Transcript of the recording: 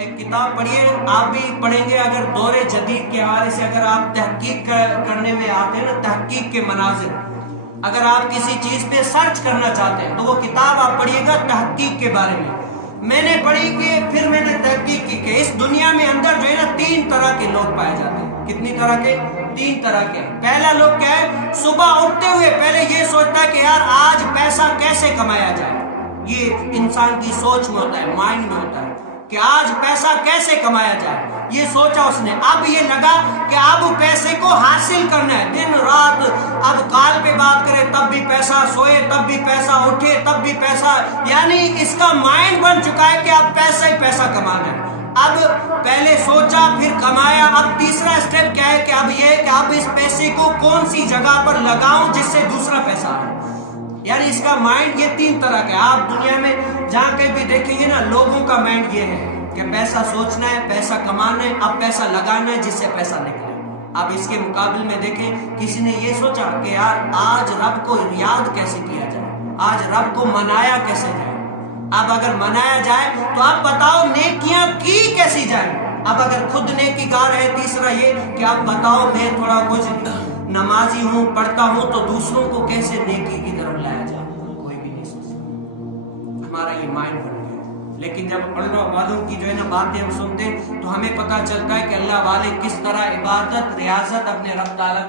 ایک کتاب پڑھیے، آپ بھی پڑھیں گے اگر دور جدید کے حوالے سے اگر آپ تحقیق کرنے میں آتے ہیں نا، تحقیق کے مناظر، اگر آپ کسی چیز پہ سرچ کرنا چاہتے ہیں تو وہ کتاب آپ پڑھیے گا تحقیق کے بارے میں نے پڑھی کہ پھر میں نے تحقیق کی کہ اس دنیا میں اندر جو ہے نا 3 طرح کے لوگ پائے جاتے ہیں۔ کتنی طرح کے؟ 3 طرح کے۔ پہلا لوگ کیا ہے؟ صبح اٹھتے ہوئے پہلے یہ سوچتا ہے کہ یار آج پیسہ کیسے کمایا جائے۔ یہ انسان کی سوچ میں ہوتا ہے، مائنڈ میں ہوتا ہے کہ آج پیسہ کیسے کمایا جائے، یہ سوچا اس نے۔ اب یہ لگا کہ اب پیسے کو حاصل کرنا ہے، دن رات اب کال پہ بات کرے تب بھی پیسہ، سوئے تب بھی پیسہ، اٹھے تب بھی پیسہ، یعنی اس کا مائنڈ بن چکا ہے کہ اب پیسہ ہی پیسہ کمانا ہے۔ اب پہلے سوچا پھر کمایا، اب تیسرا سٹیپ کیا ہے کہ اب یہ کہ اب اس پیسے کو کون سی جگہ پر لگاؤں جس سے دوسرا پیسہ آئے۔ یعنی اس کا مائنڈ یہ 3 طرح کا ہے۔ آپ دنیا میں جہاں کہیں بھی دیکھیں گے نا، لوگوں کا مائنڈ یہ ہے کہ پیسہ سوچنا ہے، پیسہ کمانا ہے، اب پیسہ لگانا ہے جس سے پیسہ نکلے۔ اب اس کے مقابل میں دیکھیں، کسی نے یہ سوچا کہ یار آج رب کو یاد کیسے کیا جائے، آج رب کو منایا کیسے جائے۔ اب اگر منایا جائے تو آپ بتاؤ نیکیاں کی کیسی جائیں۔ اب اگر خود نیکی گار ہے، تیسرا یہ کہ آپ بتاؤ میں تھوڑا کچھ نمازی ہوں، پڑھتا ہوں، تو دوسروں کو کیسے نیکی کی طرف لایا جائے، کوئی بھی نہیں سوچتا۔ ہمارا یہ مائنڈ بن گیا۔ لیکن جب اللہ والوں کی جو ہے نا باتیں ہم سنتے تو ہمیں پتہ چلتا ہے کہ اللہ والے کس طرح عبادت، ریاضت اپنے رب تعالیٰ کو